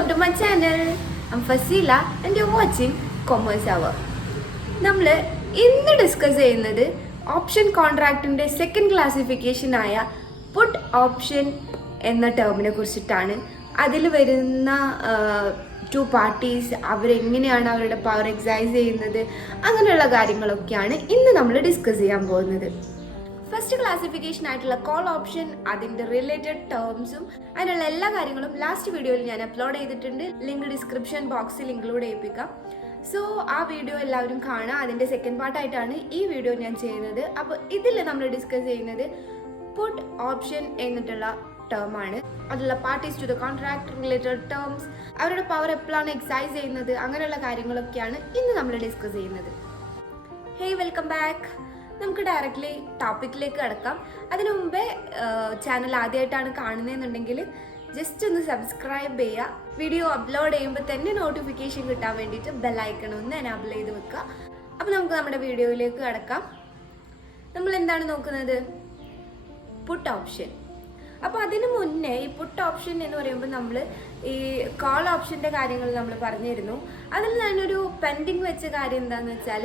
Welcome to my channel. I'm Fasila and you're watching Commerce Hour. നമ്മൾ ഇന്ന് discuss ചെയ്യുന്നത് option കോൺട്രാക്റ്റിൻ്റെ second classification ആയ puttu option എന്ന ടേമിനെ കുറിച്ചിട്ടാണ്. അതിൽ വരുന്ന ടു പാർട്ടീസ് അവരെങ്ങനെയാണ് അവരുടെ പവർ എക്സൈസ് ചെയ്യുന്നത്, അങ്ങനെയുള്ള കാര്യങ്ങളൊക്കെയാണ് ഇന്ന് നമ്മൾ ഡിസ്കസ് ചെയ്യാൻ പോകുന്നത്. ഫസ്റ്റ് ക്ലാസിഫിക്കേഷൻ ആയിട്ടുള്ള കോൾ ഓപ്ഷൻ, അതിൻ്റെ റിലേറ്റഡ് ടേംസും അതിനുള്ള എല്ലാ കാര്യങ്ങളും ലാസ്റ്റ് വീഡിയോയിൽ ഞാൻ അപ്ലോഡ് ചെയ്തിട്ടുണ്ട്. ലിങ്ക് ഡിസ്ക്രിപ്ഷൻ ബോക്സിൽ ഇൻക്ലൂഡ് ചെയ്യിപ്പിക്കാം. സോ ആ വീഡിയോ എല്ലാവരും കാണുക. അതിൻ്റെ സെക്കൻഡ് പാർട്ടായിട്ടാണ് ഈ വീഡിയോ ഞാൻ ചെയ്യുന്നത്. അപ്പോൾ ഇതിൽ നമ്മൾ ഡിസ്കസ് ചെയ്യുന്നത് പുട്ട് ഓപ്ഷൻ എന്നിട്ടുള്ള ടേമാണ്. അതിലുള്ള parties to the contract, related terms, അവരുടെ പവർ എപ്പോഴാണ് എക്സൈസ് ചെയ്യുന്നത്, അങ്ങനെയുള്ള കാര്യങ്ങളൊക്കെയാണ് ഇന്ന് നമ്മൾ ഡിസ്കസ് ചെയ്യുന്നത്. Hey, welcome back. നമുക്ക് ഡയറക്റ്റ്ലി ടോപ്പിക്കിലേക്ക് കിടക്കാം. അതിനു മുമ്പേ ചാനൽ ആദ്യമായിട്ടാണ് കാണുന്നതെന്നുണ്ടെങ്കിൽ ജസ്റ്റ് ഒന്ന് സബ്സ്ക്രൈബ് ചെയ്യുക. വീഡിയോ അപ്ലോഡ് ചെയ്യുമ്പോൾ തന്നെ നോട്ടിഫിക്കേഷൻ കിട്ടാൻ വേണ്ടിയിട്ട് ബെല്ലൈക്കൺ ഒന്ന് എനാബിൾ ചെയ്ത് വെക്കുക. അപ്പോൾ നമുക്ക് നമ്മുടെ വീഡിയോയിലേക്ക് കിടക്കാം. നമ്മൾ എന്താണ് നോക്കുന്നത്? പുട്ട് ഓപ്ഷൻ. അപ്പോൾ അതിന് മുന്നേ ഈ പുട്ട് ഓപ്ഷൻ എന്ന് പറയുമ്പോൾ നമ്മൾ ഈ കോൾ ഓപ്ഷൻ്റെ കാര്യങ്ങൾ നമ്മൾ പറഞ്ഞിരുന്നു. അതിൽ ഞാനൊരു പെൻഡിങ് വെച്ച കാര്യം എന്താണെന്ന് വെച്ചാൽ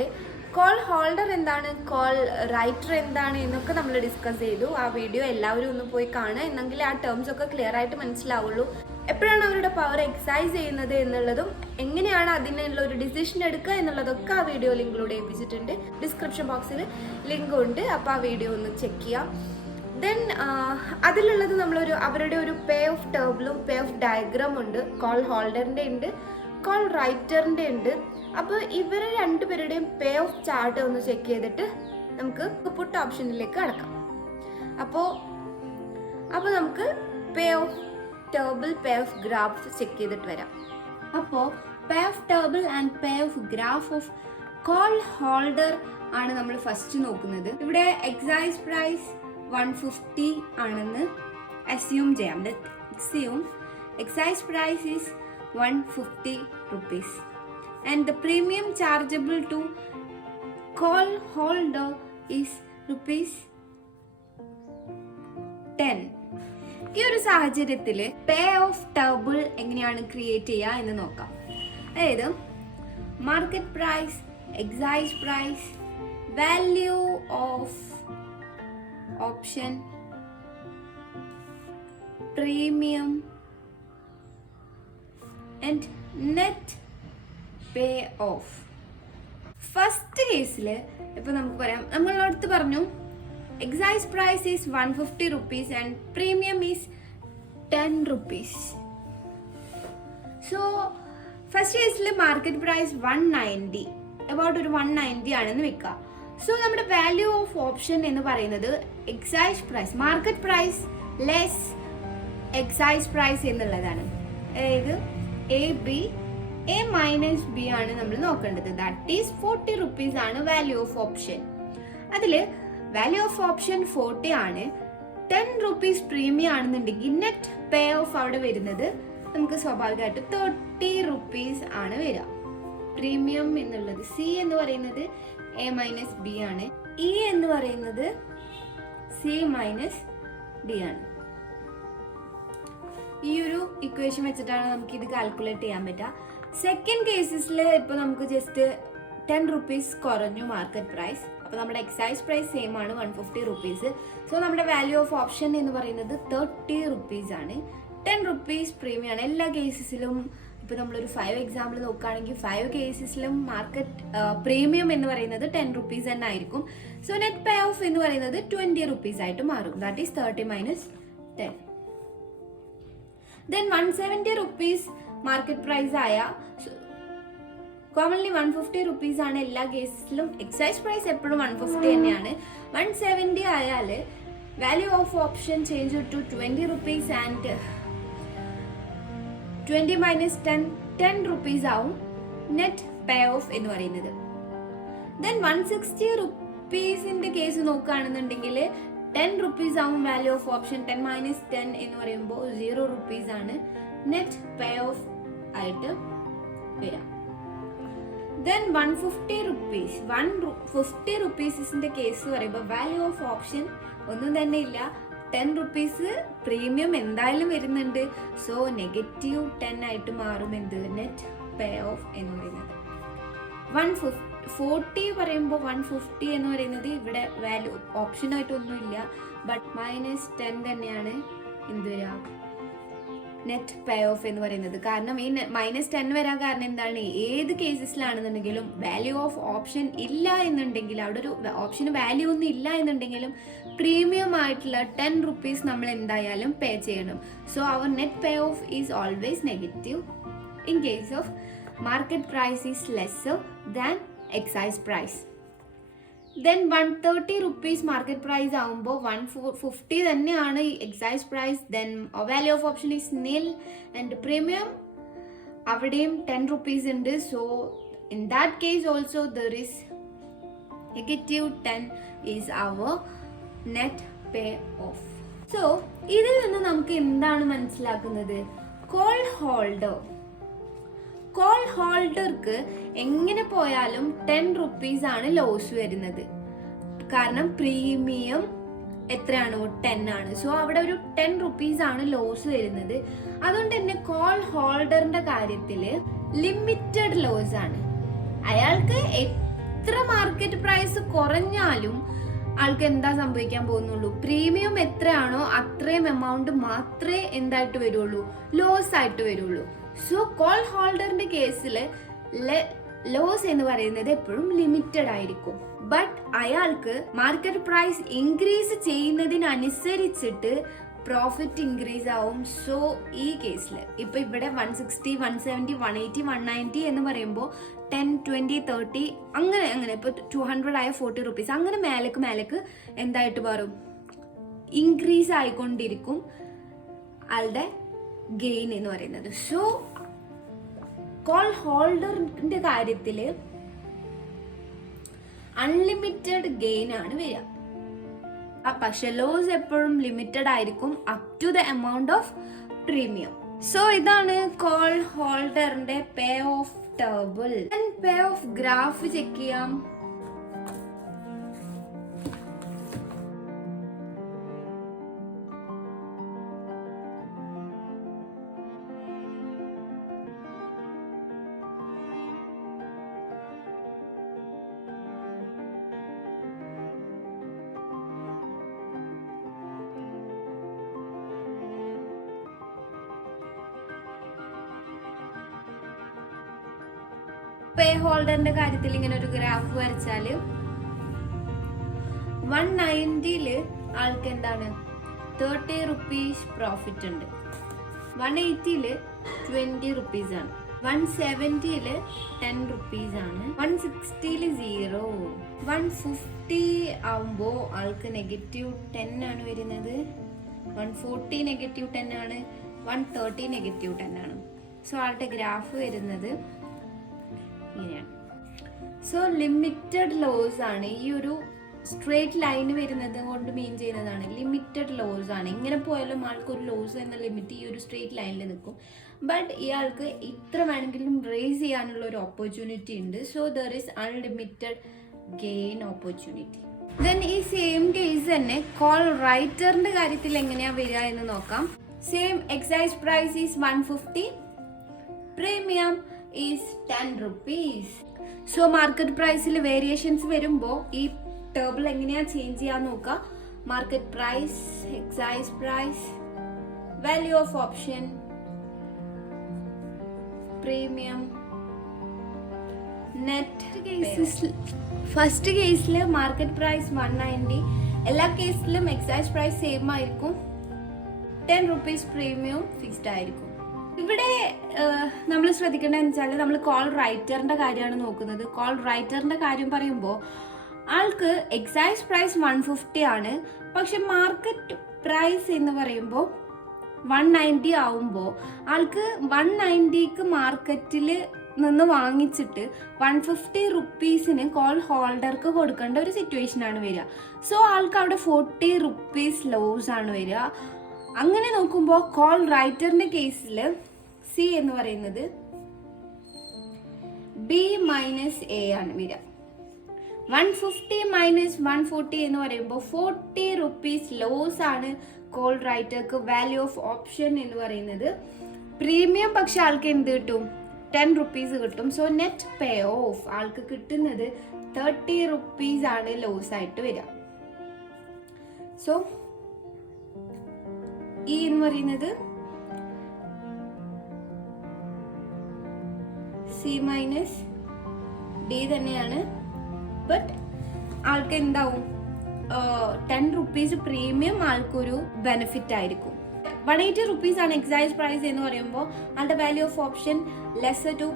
കോൾ ഹോൾഡർ എന്താണ്, കോൾ റൈറ്റർ എന്താണ് എന്നൊക്കെ നമ്മൾ ഡിസ്കസ് ചെയ്തു. ആ വീഡിയോ എല്ലാവരും ഒന്ന് പോയി കാണുക, എന്നെങ്കിൽ ആ ടേംസ് ഒക്കെ ക്ലിയർ ആയിട്ട് മനസ്സിലാവുള്ളൂ. എപ്പോഴാണ് അവരുടെ പവർ എക്സൈസ് ചെയ്യുന്നത് എന്നുള്ളതും എങ്ങനെയാണ് അതിനുള്ള ഒരു ഡിസിഷൻ എടുക്കുക എന്നുള്ളതൊക്കെ ആ വീഡിയോയിൽ ഇൻക്ലൂഡ് ചെയ്യിപ്പിച്ചിട്ടുണ്ട്. ഡിസ്ക്രിപ്ഷൻ ബോക്സിൽ ലിങ്ക് ഉണ്ട്, അപ്പോൾ ആ വീഡിയോ ഒന്ന് ചെക്ക് ചെയ്യാം. ദെൻ അതിലുള്ളത് അവരുടെ ഒരു പേ ഓഫ് ടേബിളും പേ ഓഫ് ഡയഗ്രാം ഉണ്ട്. കോൾ ഹോൾഡറിൻ്റെ ഉണ്ട്, കോൾ റൈറ്ററിൻ്റെ ഉണ്ട്. അപ്പോൾ ഇവരെ രണ്ടുപേരുടെയും പേ ഓഫ് ചാർട്ട് ഒന്ന് ചെക്ക് ചെയ്തിട്ട് നമുക്ക് പുട്ട് ഓപ്ഷനിലേക്ക് കടക്കാം. അപ്പോൾ നമുക്ക് പേ off table, pay off graph check ചെയ്തിട്ട് വരാം. അപ്പോൾ പേ off table and pay off graph of call holder ആണ് നമ്മൾ ഫസ്റ്റ് നോക്കുന്നത്. ഇവിടെ എക്സൈസ് പ്രൈസ് 150 ആണെന്ന് അസ്യൂം ചെയ്യാം. Assume excise price is 150 rupees and the premium chargeable to call holder is rupees 10. ഈ ഒരു സാഹചര്യത്തിൽ പേ ഓഫ് ടേബിൾ എങ്ങനെയാണ് ക്രിയേറ്റ് ചെയ്യുക എന്ന് നോക്കാം. അതായത് market price, excise price, value of option, premium and net pay off. First കേസിൽ ഇപ്പൊ നമുക്ക് പറയാം, നമ്മളടുത്ത് പറഞ്ഞു excise price is 150 rupees and premium is 10 rupees. So first കേസിൽ മാർക്കറ്റ് പ്രൈസ് 190, അബൌട്ട് ഒരു 190 ആണെന്ന് വെക്കുക. സോ നമ്മുടെ വാല്യൂ ഓഫ് ഓപ്ഷൻ എന്ന് പറയുന്നത് excise price, market price less excise price എന്നുള്ളതാണ്. അതായത് എ മൈനസ് ബി ആണ് നമ്മൾ നോക്കേണ്ടത്. ദാറ്റ് ഈസ് 40 rupees ആണ് വാല്യൂ ഓഫ് ഓപ്ഷൻ. അതിൽ വാല്യൂ ഓഫ് ഓപ്ഷൻ 40 ആണ്. 10 rupees പ്രീമിയം ആണെന്നുണ്ടെങ്കിൽ നെറ്റ് പേ ഓഫ് അവിടെ വരുന്നത് നമുക്ക് സ്വാഭാവികമായിട്ട് 30 rupees ആണ് വരിക. പ്രീമിയം എന്നുള്ളത് സി എന്ന് പറയുന്നത് എ മൈനസ് ബി ആണ്. ഇ എന്ന് പറയുന്നത് സി മൈനസ് ഡി ആണ്. ഈ ഒരു ഇക്വേഷൻ വെച്ചിട്ടാണ് നമുക്ക് ഇത് കാൽക്കുലേറ്റ് ചെയ്യാൻ പറ്റുക. സെക്കൻഡ് കേസസിൽ ഇപ്പോൾ നമുക്ക് ജസ്റ്റ് 10 rupees കുറഞ്ഞു മാർക്കറ്റ് പ്രൈസ്. അപ്പോൾ നമ്മുടെ എക്സൈസ് പ്രൈസ് സെയിം ആണ് 150 rupees. സോ നമ്മുടെ വാല്യൂ ഓഫ് ഓപ്ഷൻ എന്ന് പറയുന്നത് 30 rupees ആണ്. 10 rupees പ്രീമിയം ആണ് എല്ലാ കേസസിലും. ഇപ്പോൾ നമ്മളൊരു 5 എക്സാമ്പിൾ നോക്കുകയാണെങ്കിൽ 5 കേസസിലും മാർക്കറ്റ് പ്രീമിയം എന്ന് പറയുന്നത് 10 rupees തന്നെ ആയിരിക്കും. സോ നെറ്റ് പേ ഓഫ് എന്ന് പറയുന്നത് 20 rupees ആയിട്ട് മാറും. ദാറ്റ് ഈസ് 30 minus 10. Then 170 rupees market price ആയ കോമൺലി 150 rupees ആണ് എല്ലാ കേസിലും. എക്സൈസ് പ്രൈസ് എപ്പോഴും 150 തന്നെയാണ്. 170 ആയാൽ value of option change to 20 rupees and 20 minus 10 rupees ആവും നെറ്റ് പേ ഓഫ് എന്ന് പറയുന്നത്. ദെൻ 160 rupeesന്റെ കേസ് നോക്കുകയാണെന്നുണ്ടെങ്കിൽ 10 rupees ആവും വാല്യൂ ഓഫ് ഓപ്ഷൻ. 10 minus 10 എന്ന് പറയുമ്പോൾ 0 rupees ആണ് നെറ്റ് പേ ഓഫ് ആയിട്ട് വരാം. ദെൻ 150 rupees, 150 rupeesന്റെ കേസ് പറയുമ്പോൾ വാല്യൂ ഓഫ് ഓപ്ഷൻ ഒന്നും തന്നെ ഇല്ല. ₹10 പ്രീമിയം എന്തായാലും വരുന്നുണ്ട്. സോ -10 ആയിട്ട് മാറും എന്ത് നെറ്റ് പേ ഓഫ് എന്ന് പറയുന്നത്. 140 പറയുമ്പോൾ 150 എന്ന് പറയുന്നത് ഇവിടെ വാല്യൂ ഓപ്ഷനായിട്ടൊന്നുമില്ല, ബട്ട് -10 തന്നെയാണ് എന്ത് വരിക നെറ്റ് പേ ഓഫ് എന്ന് പറയുന്നത്. കാരണം ഈ -10 വരാൻ കാരണം എന്താണ്, ഏത് കേസസിലാണെന്നുണ്ടെങ്കിലും വാല്യൂ ഓഫ് ഓപ്ഷൻ ഇല്ല എന്നുണ്ടെങ്കിൽ, അവിടെ ഒരു ഓപ്ഷന് വാല്യൂ ഒന്നും ഇല്ല എന്നുണ്ടെങ്കിലും പ്രീമിയം ആയിട്ടുള്ള ₹10 നമ്മൾ എന്തായാലും പേ ചെയ്യണം. So our net pay off is always negative in case of market price is lesser than excise price. Then ₹130 market price ആകുമ്പോൾ 150 തന്നെയാണ് excise price. Then value of option is nil and premium അവിടെയും ₹10 ഉണ്ട്. So in that case also there is -10 is our net pay off. So ഇതിൽ നിന്ന് നമുക്ക് എന്താണ് മനസ്സിലാക്കുന്നത്, call ഹോൾഡർക്ക് എങ്ങനെ പോയാലും ₹10 ആണ് ലോസ് വരുന്നത്. കാരണം പ്രീമിയം എത്രയാണോ 10 ആണ്. സോ അവിടെ ഒരു ₹10 ആണ് ലോസ് വരുന്നത്. അതുകൊണ്ട് തന്നെ കോൾ ഹോൾഡറിന്റെ കാര്യത്തില് ലിമിറ്റഡ് ലോസ് ആണ്. അയാൾക്ക് എത്ര മാർക്കറ്റ് പ്രൈസ് കുറഞ്ഞാലും ആൾക്ക് എന്താ സംഭവിക്കാൻ പോകുന്നുള്ളൂ, പ്രീമിയം എത്രയാണോ അത്രയും എമൗണ്ട് മാത്രമേ എന്തായിട്ട് വരുള്ളൂ, ലോസ് ആയിട്ട് വരുള്ളൂ. സോ കോൾ ഹോൾഡറിന്റെ കേസിൽ ലോസ് എന്ന് പറയുന്നത് എപ്പോഴും ലിമിറ്റഡ് ആയിരിക്കും. ബട്ട് അയാൾക്ക് മാർക്കറ്റ് പ്രൈസ് ഇൻക്രീസ് ചെയ്യുന്നതിനനുസരിച്ചിട്ട് പ്രോഫിറ്റ് ഇൻക്രീസ് ആവും. സോ ഈ കേസിൽ ഇപ്പൊ ഇവിടെ 160, 170, 180, 190 എന്ന് പറയുമ്പോൾ 10, 20, 30 അങ്ങനെ ഇപ്പൊ 200 ആയ ₹40 അങ്ങനെ മേലേക്ക് എന്തായിട്ട് മാറും, ഇൻക്രീസ് ആയിക്കൊണ്ടിരിക്കും ആളുടെ ഗെയിൻ എന്ന് പറയുന്നത്. സോ കോൾ ഹോൾഡറിന്റെ കാര്യത്തില് അൺലിമിറ്റഡ് ഗെയിൻ ആണ് വരിക. പക്ഷെ ലോസ് എപ്പോഴും ലിമിറ്റഡ് ആയിരിക്കും up to the amount of premium. So ഇതാണ് കോൾ ഹോൾഡറിന്റെ pay off table. Pay off graph check ചെയ്യാം. പേ ഹോൾഡറിന്റെ കാര്യത്തിൽ ഇങ്ങനെ ഒരു ഗ്രാഫ് വരച്ചാല് 190 ആൾക്ക് എന്താണ് ₹30 പ്രോഫിറ്റ് ഉണ്ട്, 180 ₹20 ആണ്, 170 ₹10 ആണ്, 160 0, 150 ആവുമ്പോ ആൾക്ക് -10 ആണ് വരുന്നത്, 140 -10 ആണ്, 130 -10 ആണ്. സോ ആളുടെ ഗ്രാഫ് വരുന്നത് ഇങ്ങനെയാണ്. സോ ലിമിറ്റഡ് ലോസ് ആണ് ഈ ഒരു സ്ട്രേറ്റ് ലൈൻ വരുന്നത് കൊണ്ട് മീൻ ചെയ്യുന്നതാണ്. ലിമിറ്റഡ് ലോസ് ആണ്. ഇങ്ങനെ പോയാലും ആൾക്കൊരു ലോസ് എന്ന ലിമിറ്റ് ഈ ഒരു സ്ട്രേറ്റ് ലൈനിൽ നിൽക്കും. ബട്ട് ഇയാൾക്ക് ഇത്ര വേണമെങ്കിലും റേസ് ചെയ്യാനുള്ള ഒരു ഓപ്പർച്യൂണിറ്റി ഉണ്ട്. So there is unlimited gain opportunity. Then ഈ സെയിം കേസ് തന്നെ കോൾ റൈറ്ററിന്റെ കാര്യത്തിൽ എങ്ങനെയാ വരിക എന്ന് നോക്കാം. Same excise price is 150, premium is ₹10. So market പ്രൈസിൽ വേരിയേഷൻസ് വരുമ്പോൾ ഈ ടേബിൾ എങ്ങനെയാ ചേഞ്ച് ചെയ്യാൻ നോക്കാം. Market price, excise price, value of option, premium, net. First കേസിൽ മാർക്കറ്റ് പ്രൈസ് 190, എല്ലാ കേസിലും എക്സൈസ് പ്രൈസ് സെയിം ആയിരിക്കും, ₹10 പ്രീമിയം ഫിക്സ്ഡ് ആയിരിക്കും. ഇവിടെ നമ്മൾ ശ്രദ്ധിക്കേണ്ടതെന്ന് വെച്ചാൽ നമ്മൾ കോൾ റൈറ്ററിന്റെ കാര്യമാണ് നോക്കുന്നത്. കോൾ റൈറ്ററിന്റെ കാര്യം പറയുമ്പോൾ ആൾക്ക് എക്സൈസ് പ്രൈസ് 150 ആണ്, പക്ഷെ മാർക്കറ്റ് പ്രൈസ് എന്ന് പറയുമ്പോൾ 190 ആവുമ്പോൾ ആൾക്ക് 190ക്ക് മാർക്കറ്റിൽ നിന്ന് വാങ്ങിച്ചിട്ട് ₹150 കോൾ ഹോൾഡർക്ക് കൊടുക്കേണ്ട ഒരു സിറ്റുവേഷൻ ആണ് വരിക. സോ ആൾക്ക് അവിടെ ₹40 ലോസ് ആണ് വരിക. അങ്ങനെ നോക്കുമ്പോൾ കോൾ റൈറ്ററിന്റെ കേസിൽ സി എന്ന് പറയുന്നത് B - A ആണ് വരിക. 150 - 140 എന്ന് പറയുമ്പോൾ ₹40 ലോസ് ആണ് കോൾ റൈറ്റർക്ക് വാല്യൂ ഓഫ് ഓപ്ഷൻ എന്ന് പറയുന്നത് പ്രീമിയം, പക്ഷെ ആൾക്ക് എന്ത് കിട്ടും? 10 rupees കിട്ടും. സോ നെറ്റ് പേ ഓഫ് ആൾക്ക് കിട്ടുന്നത് 30 rupees ആണ് ലോസ് ആയിട്ട് വരിക. സോ ഈ എന്ന് പറയുന്നത് സി മൈനസ് ഡി തന്നെയാണ്. ബട്ട് ആൾക്ക് എന്താവും? 10 rupees പ്രീമിയം ആൾക്കൊരു ബെനിഫിറ്റ് ആയിരിക്കും. 180 rupees ആണ് എക്സൈസ് പ്രൈസ് എന്ന് പറയുമ്പോൾ ആളുടെ value of option lesser to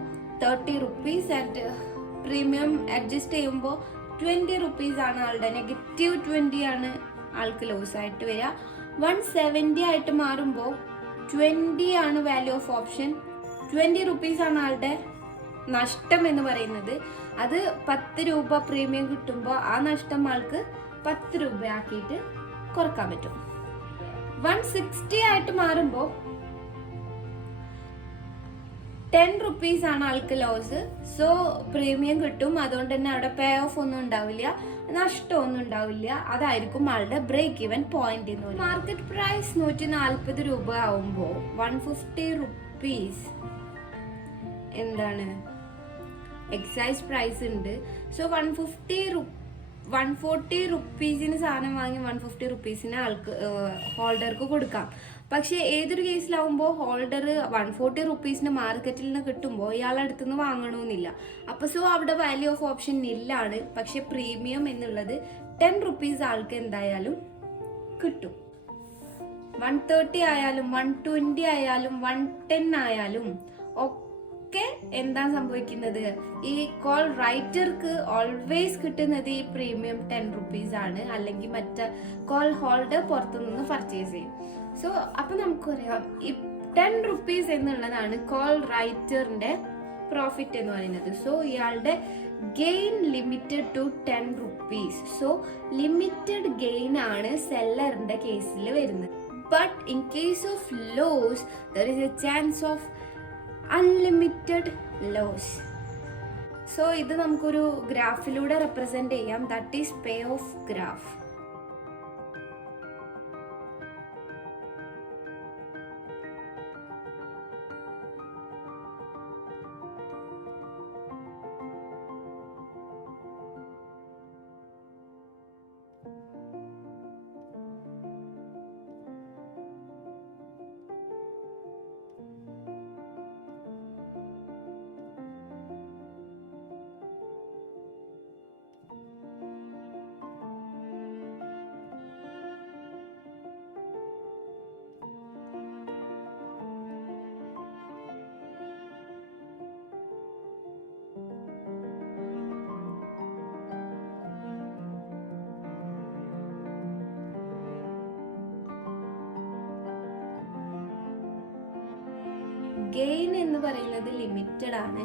30 rupees and premium adjust ചെയ്യുമ്പോൾ 20 rupees ആണ് ആളുടെ -20 ആണ് ആൾക്ക് ലോസ് ആയിട്ട് വരിക. 170 ആയിട്ട് മാറുമ്പോൾ 20 ആണ് വാല്യൂ ഓഫ് ഓപ്ഷൻ, 20 rupees ആണ് ആളുടെ നഷ്ടം എന്ന് പറയുന്നത്. അത് 10 രൂപ പ്രീമിയം കിട്ടുമ്പോൾ ആ നഷ്ടം ആൾക്ക് 10 രൂപ ആക്കിയിട്ട് കുറക്കാൻ പറ്റും. 160 ആയിട്ട് മാറുമ്പോൾ 10 rupees ആണ് ആൾക്ക് ലോസ്. സോ പ്രീമിയം കിട്ടും, അതുകൊണ്ട് തന്നെ അവിടെ പേ ഓഫ് ഒന്നും ഉണ്ടാവില്ല, നഷ്ടമൊന്നും ഉണ്ടാവില്ല. അതായിരിക്കും ആളുടെ ബ്രേക്ക് ഈവൻ പോയിന്റ് എന്ന് പറയുന്നത്. മാർക്കറ്റ് പ്രൈസ് 140 രൂപ ആവുമ്പോൾ 150 rupees എന്താണ് എക്സൈസ് പ്രൈസ് ഉണ്ട്. സോ 140 rupeesന് സാധനം വാങ്ങി 150 rupeesന് ആൾക്ക് ഹോൾഡർക്ക് കൊടുക്കാം. പക്ഷെ ഏതൊരു കേസിലാവുമ്പോൾ ഹോൾഡർ 140 rupeesന് മാർക്കറ്റിൽ നിന്ന് കിട്ടുമ്പോൾ ഇയാളുടെ അടുത്ത് നിന്ന് വാങ്ങണമെന്നില്ല. അപ്പൊ സോ അവിടെ വാല്യൂ ഓഫ് ഓപ്ഷൻ നില്ലാണ്. പക്ഷെ പ്രീമിയം എന്നുള്ളത് 10 rupees ആൾക്ക് എന്തായാലും കിട്ടും. 130 ആയാലും 120 ആയാലും 110 ആയാലും ഒക്കെ എന്താ സംഭവിക്കുന്നത്? ഈ കോൾ റൈറ്റർക്ക് ഓൾവേസ് കിട്ടുന്നത് ഈ പ്രീമിയം 10 rupees ആണ്. അല്ലെങ്കിൽ മറ്റേ കോൾ ഹോൾഡർ പുറത്തുനിന്ന് പർച്ചേസ് ചെയ്യും. സോ അപ്പൊ നമുക്കറിയാം ഈ 10 rupees എന്നുള്ളതാണ് കോൾ റൈറ്ററിന്റെ പ്രോഫിറ്റ് എന്ന് പറയുന്നത്. സോ ഇയാളുടെ gain limited to 10 rupees. So limited gain ആണ് സെല്ലറിന്റെ കേസിൽ വരുന്നത്. But in case of loss there is a chance of unlimited loss. So ഇത് നമുക്കൊരു ഗ്രാഫിലൂടെ റെപ്രസെന്റ് ചെയ്യാം. That is pay off graph. Gain എന്ന് പറയുന്നത് ലിമിറ്റഡ് ആണ്,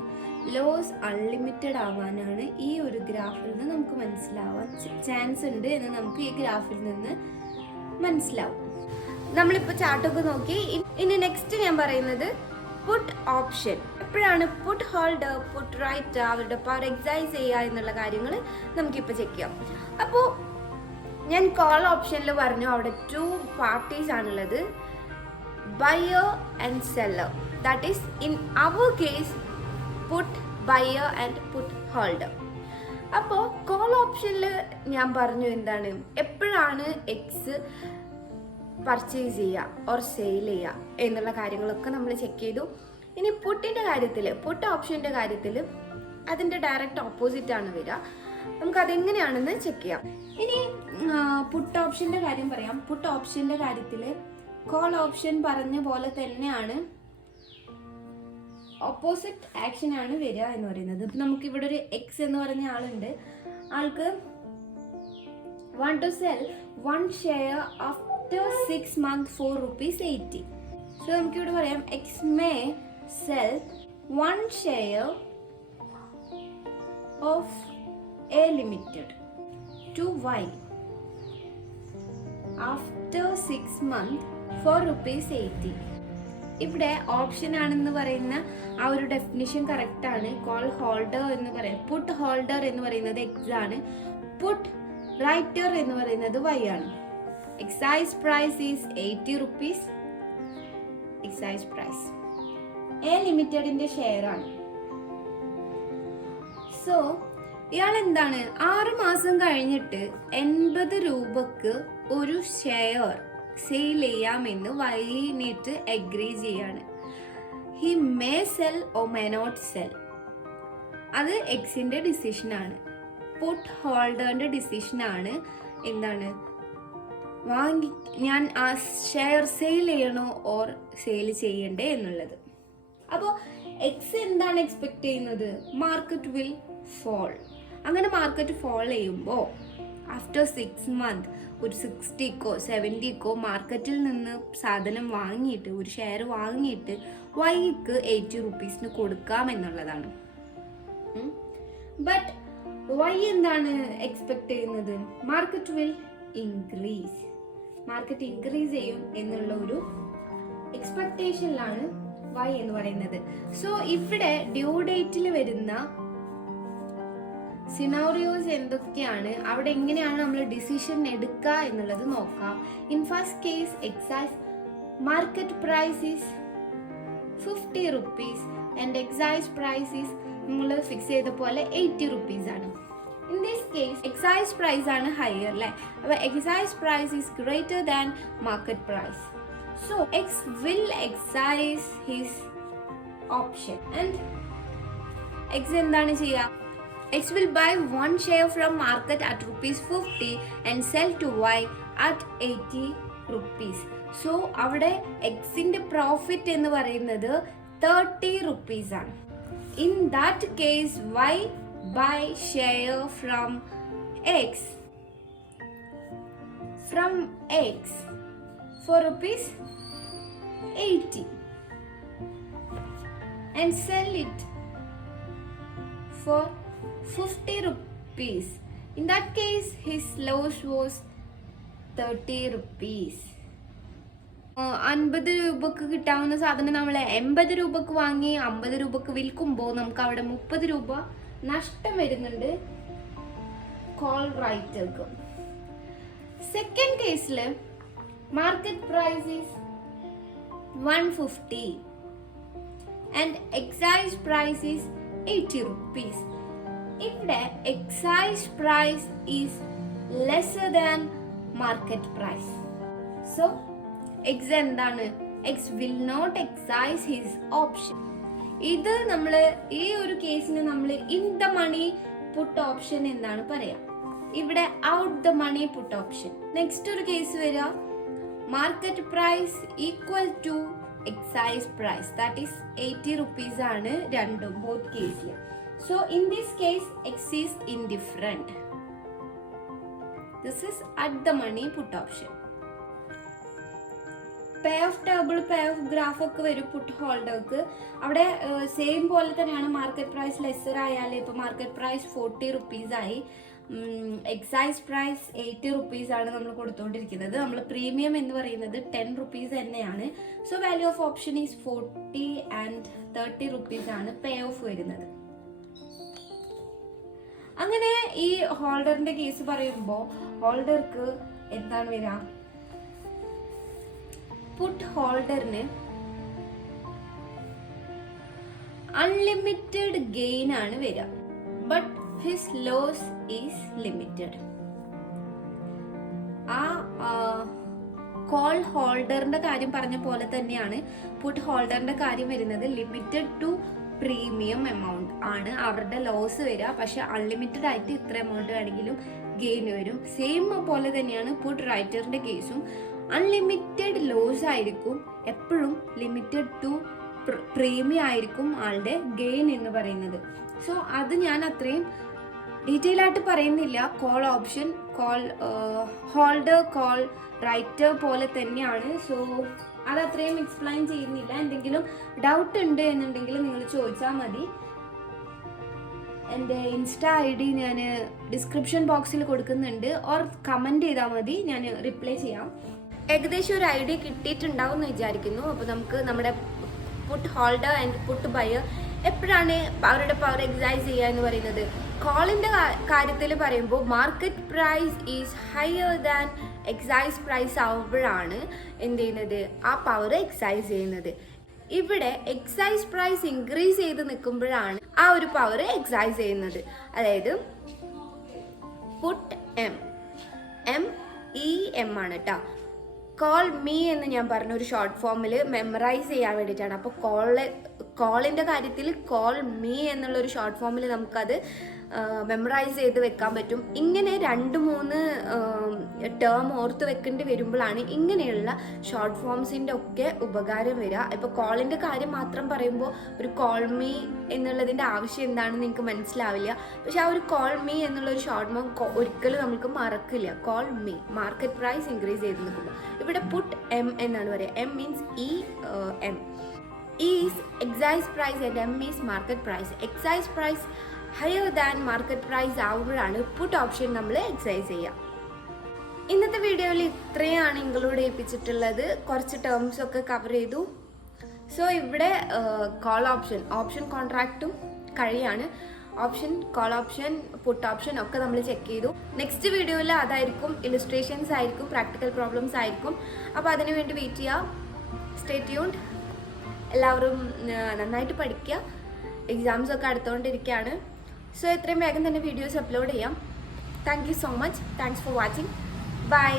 ലോസ് അൺലിമിറ്റഡ് ആവാനാണ് ഈ ഒരു ഗ്രാഫിൽ നിന്ന് നമുക്ക് മനസ്സിലാവാൻ ചാൻസ് ഉണ്ട് എന്ന് നമുക്ക് ഈ ഗ്രാഫിൽ നിന്ന് മനസ്സിലാവും. നമ്മളിപ്പോൾ ചാർട്ടൊക്കെ നോക്കി. ഇനി നെക്സ്റ്റ് ഞാൻ പറയുന്നത് പുട്ട് ഓപ്ഷൻ. എപ്പോഴാണ് പുട്ട് ഹോൾഡർ പുട്ട് റൈറ്റർ അവരുടെ പവർ എക്സൈസ് ചെയ്യുക എന്നുള്ള കാര്യങ്ങൾ നമുക്കിപ്പോൾ ചെക്ക് ചെയ്യാം. അപ്പോൾ ഞാൻ കോൾ ഓപ്ഷനിൽ പറഞ്ഞു അവിടെ 2 parties ആണുള്ളത്, buyer and seller. That is in our case put buyer and put holder. അപ്പോൾ കോൾ ഓപ്ഷനിൽ ഞാൻ പറഞ്ഞു എന്താണ് എപ്പോഴാണ് എക്സ് പർച്ചേസ് ചെയ്യുക ഓർ സെയിൽ ചെയ്യുക എന്നുള്ള കാര്യങ്ങളൊക്കെ നമ്മൾ ചെക്ക് ചെയ്തു. ഇനി പുട്ടിൻ്റെ കാര്യത്തിൽ, പുട്ട് ഓപ്ഷൻ്റെ കാര്യത്തിൽ അതിൻ്റെ ഡയറക്റ്റ് ഓപ്പോസിറ്റ് ആണ് വരിക. നമുക്ക് അതെങ്ങനെയാണെന്ന് ചെക്ക് ചെയ്യാം. ഇനി പുട്ട് ഓപ്ഷൻ്റെ കാര്യം പറയാം. പുട്ട് ഓപ്ഷൻ്റെ കാര്യത്തിൽ കോൾ ഓപ്ഷൻ പറഞ്ഞ പോലെ തന്നെയാണ്, ഓപ്പോസിറ്റ് ആക്ഷൻ ആണ് വരിക എന്ന് പറയുന്നത്. നമുക്ക് ഇവിടെ ഒരു എക്സ് എന്ന് പറഞ്ഞ ആളുണ്ട്. ആൾക്ക് want to sell 1 share after 6 months for ₹80. So നമുക്ക് ഇവിടെ പറയാം X may sell 1 share of A Limited to Y after 6 months for ₹80. ഇവിടെ ഓപ്ഷൻ ആണെന്ന് പറയുന്ന ആ ഒരു ഡെഫിനിഷൻ കറക്റ്റ് ആണ്. കോൾ ഹോൾഡർ എന്ന് പറയാം, പുട്ട് ഹോൾഡർ എന്ന് പറയുന്നത് എക്സ് ആണ്, പുട്ട് റൈറ്റർ എന്ന് പറയുന്നത് വൈ ആണ്. Excise price is 80 rupees. Excise price A ലിമിറ്റഡിന്റെ ഷെയർ ആണ്. സോ ഇയാൾ എന്താണ് 6 മാസം കഴിഞ്ഞിട്ട് 80 രൂപക്ക് ഒരു ഷെയർ സെയിൽ ചെയ്യാമെന്ന് വൈകിട്ട് അഗ്രി ചെയ്യാണ്. He may sell or may not sell. അത് എക്സിന്റെ ഡിസിഷനാണ്. പുട്ട് ഹോൾഡറിന്റെ ഡിസിഷനാണ് എന്താണ് ഞാൻ ആ ഷെയർ സെയിൽ ചെയ്യണോ ഓർ സെയിൽ ചെയ്യണ്ടേ എന്നുള്ളത്. അപ്പോൾ എക്സ് എന്താണ് എക്സ്പെക്ട് ചെയ്യുന്നത്? Market will fall. അങ്ങനെ മാർക്കറ്റ് ഫോൾ ചെയ്യുമ്പോൾ ആഫ്റ്റർ 6 months ഒരു 60ക്കോ 70ക്കോ മാർക്കറ്റിൽ നിന്ന് സാധനം വാങ്ങിയിട്ട് ഒരു ഷെയർ വാങ്ങിയിട്ട് വൈക്ക് 80 rupeesന് കൊടുക്കാം എന്നുള്ളതാണ്. ബട്ട് വൈ എന്താണ് എക്സ്പെക്ട് ചെയ്യുന്നത്? Market will increase. Market increase ചെയ്യും എന്നുള്ള ഒരു എക്സ്പെക്ടേഷനിലാണ് വൈ എന്ന് പറയുന്നത്. സോ ഇവിടെ ഡ്യൂ ഡേറ്റിൽ വരുന്ന സിനാറിയോസ് എന്തൊക്കെയാണ്, അവിടെ എങ്ങനെയാണ് നമ്മൾ ഡിസിഷൻ എടുക്കുക എന്നുള്ളത് നോക്കാം. In first case excise market price is 50 rupees and excise price is നമ്മൾ ഫിക്സ് ചെയ്ത പോലെ 80 rupees ആണ്. In this case, excise price ആണ് higher അല്ലേ? അപ്പോൾ excise price is greater than market price. So, X will excise his option. And X എന്താണ് ചെയ്യുക? X will buy one share from market at ₹50 and sell to Y at 80 rupees. So, അവിടെ Xന്റെ profit എന്ന് പറയുന്നത് 30 rupees ആണ്. In that case, Y buy share from X for ₹80 and sell it for 50 rupees. In that case, his loss was 30 rupees. 50 രൂപക്ക് കിട്ടാവുന്ന സാധനം നമ്മൾ 80 രൂപക്ക് വാങ്ങി 50 രൂപക്ക് വിൽക്കുമ്പോൾ നമുക്ക് അവിടെ 30 രൂപ നഷ്ടം വരുന്നുണ്ട് കോൾ റൈറ്റർക്ക്. സെക്കൻഡ് കേസിൽ market price is 150 and excise price is 80 rupees. ഇവിടെ excise price is lesser than market price. So X എന്താണ്? X will not excise his option. ഇത് നമ്മൾ ഈ ഒരു കേസിന് നമ്മൾ in the money put option എന്നാണ് പറയാ. ഇവിടെ out the money put option. Next ഒരു കേസ് വരിക market price equal to excise price, that is 80 rupees ആണ് രണ്ടും ബോത്ത് കേസിൽ. So in this case X is indifferent. This is at the money put option. Pay off table pay off graph ഒക്കെ വരും പുട്ട് ഹോൾഡർക്ക്. അവിടെ same പോലെ തന്നെയാണ്. Market price lesser ആയാൽ ഇപ്പോൾ മാർക്കറ്റ് പ്രൈസ് 40 rupees ആയി, എക്സൈസ് പ്രൈസ് 80 rupees ആണ് നമ്മൾ കൊടുത്തുകൊണ്ടിരിക്കുന്നത്. നമ്മൾ പ്രീമിയം എന്ന് പറയുന്നത് 10 rupees തന്നെയാണ്. So value of option is 40 and 30 rupees ആണ് പേ ഓഫ് വരുന്നത്. അങ്ങനെ ഈ ഹോൾഡറിന്റെ കേസ് പറയുമ്പോൾ ഹോൾഡർക്ക് എന്താണ് വരിക? പുട്ട് ഹോൾഡറിന് അൺലിമിറ്റഡ് ഗെയിൻ ആണ് വരിക, but his loss is limited. ആ കോൾ ഹോൾഡറിന്റെ കാര്യം പറഞ്ഞ പോലെ തന്നെയാണ് പുട്ട് ഹോൾഡറിന്റെ കാര്യം വരുന്നത്. ലിമിറ്റഡ് ടു പ്രീമിയം എമൗണ്ട് ആണ് അവരുടെ ലോസ് വരിക, പക്ഷെ അൺലിമിറ്റഡ് ആയിട്ട് ഇത്ര എമൗണ്ട് വേണമെങ്കിലും ഗെയിൻ വരും. സെയിം പോലെ തന്നെയാണ് പുട്ട് റൈറ്ററിന്റെ കേസും. അൺലിമിറ്റഡ് ലോസ് ആയിരിക്കും എപ്പോഴും, ലിമിറ്റഡ് ടു പ്രീമിയം ആയിരിക്കും ആളുടെ ഗെയിൻ എന്ന് പറയുന്നത്. സോ അത് ഞാൻ അത്രയും ഡീറ്റെയിൽ ആയിട്ട് പറയുന്നില്ല. Call option, call holder, call writer പോലെ തന്നെയാണ്. സോ അത് അത്രയും എക്സ്പ്ലെയിൻ ചെയ്യുന്നില്ല. എന്തെങ്കിലും ഡൗട്ട് ഉണ്ട് എന്നുണ്ടെങ്കിൽ നിങ്ങൾ ചോദിച്ചാൽ മതി. എൻ്റെ ഇൻസ്റ്റാ ID ഞാൻ ഡിസ്ക്രിപ്ഷൻ ബോക്സിൽ കൊടുക്കുന്നുണ്ട്, ഓർ കമൻറ്റ് ചെയ്താൽ മതി, ഞാൻ റിപ്ലൈ ചെയ്യാം. ഏകദേശം ഒരു ഐഡിയ കിട്ടിയിട്ടുണ്ടാവും എന്ന് വിചാരിക്കുന്നു. അപ്പോൾ നമുക്ക് നമ്മുടെ put holder and put buyer എപ്പോഴാണ് അവരുടെ പവർ എക്സൈസ് ചെയ്യുക എന്ന് പറയുന്നത്. കോളിൻ്റെ കാര്യത്തിൽ പറയുമ്പോൾ market price is higher than excise price ആവുമ്പോഴാണ് എന്ത് ചെയ്യുന്നത്, ആ പവർ എക്സൈസ് ചെയ്യുന്നത്. ഇവിടെ എക്സൈസ് പ്രൈസ് ഇൻക്രീസ് ചെയ്ത് നിൽക്കുമ്പോഴാണ് ആ ഒരു പവർ എക്സൈസ് ചെയ്യുന്നത്. അതായത് പുട്ട് MEM ആണ് കേട്ടോ. കോൾ മീ എന്ന് ഞാൻ പറഞ്ഞ ഒരു ഷോർട്ട് ഫോമിൽ മെമ്മറൈസ് ചെയ്യാൻ വേണ്ടിയിട്ടാണ്. അപ്പോൾ കോളിൻ്റെ കാര്യത്തിൽ കോൾ മീ എന്നുള്ളൊരു ഷോർട്ട് ഫോമിൽ നമുക്കത് മെമ്മറൈസ് ചെയ്ത് വെക്കാൻ പറ്റും. ഇങ്ങനെ 2-3 ടേം ഓർത്ത് വെക്കേണ്ടി വരുമ്പോഴാണ് ഇങ്ങനെയുള്ള ഷോർട്ട് ഫോംസിൻ്റെ ഒക്കെ ഉപകാരം വരിക. ഇപ്പോൾ കോളിൻ്റെ കാര്യം മാത്രം പറയുമ്പോൾ ഒരു കോൾ മീ എന്നുള്ളതിൻ്റെ ആവശ്യം എന്താണെന്ന് നിങ്ങൾക്ക് മനസ്സിലാവില്ല. പക്ഷെ ആ ഒരു കോൾ മീ എന്നുള്ളൊരു ഷോർട്ട് ഫോം ഒരിക്കലും നമുക്ക് മറക്കില്ല. Call me, market price increase ചെയ്ത് നിൽക്കുമ്പോൾ. ഇവിടെ പുട്ട് എന്നാണ് പറയുക. M means EM. E is excise price and M is market price. Excise price higher than market price ആവുമ്പോഴാണ് പുട്ട് ഓപ്ഷൻ നമ്മൾ എക്സൈസ് ചെയ്യുക. ഇന്നത്തെ വീഡിയോയിൽ ഇത്രയാണ് ഇൻക്ലൂഡ് ചെയ്യിപ്പിച്ചിട്ടുള്ളത്. കുറച്ച് ടേംസ് ഒക്കെ കവർ ചെയ്തു. സോ ഇവിടെ ഓപ്ഷൻ കോൺട്രാക്റ്റും കഴിയാണ്. കോൾ ഓപ്ഷൻ, പുട്ട് ഓപ്ഷൻ ഒക്കെ നമ്മൾ ചെക്ക് ചെയ്തു. നെക്സ്റ്റ് വീഡിയോയിൽ അതായിരിക്കും, ഇലിസ്ട്രേഷൻസ് ആയിരിക്കും, പ്രാക്ടിക്കൽ പ്രോബ്ലംസ് ആയിരിക്കും. അപ്പോൾ അതിനു വേണ്ടി വെയിറ്റ് ചെയ്യുക. Stay tuned. എല്ലാവരും നന്നായിട്ട് പഠിക്കുക. എക്സാംസ് ഒക്കെ അടുത്തുകൊണ്ടിരിക്കുകയാണ്. സോ എത്രയും വേഗം തന്നെ വീഡിയോസ് അപ്ലോഡ് ചെയ്യാം. Thank you so much. Thanks for watching. By.